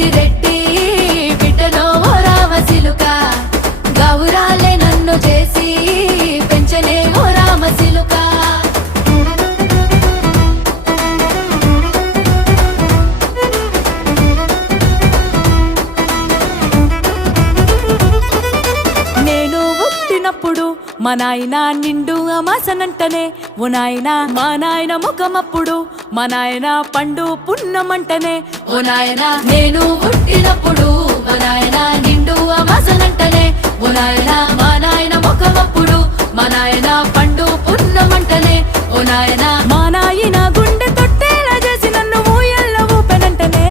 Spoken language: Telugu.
పెద్దిరెడ్డి బిడ్డలో ఓ రామసిలుక గౌరాలే నన్ను చేసి పెంచనే ఓ రామసిలుక నేను పుట్టినప్పుడు మా నాయన నిండు అమాసనంటనే ఓ నాయన మా నాయన ముఖమప్పుడు మా నాయన పండు పున్నమంటనే ఓ నాయన నేను పుట్టినప్పుడు మా నాయన నిండు అమాసనంటనే ఓ నాయన మా నాయన ముఖమప్పుడు మా నాయన పండు పున్నమంటనే ఓ నాయన మా నాయన గుండె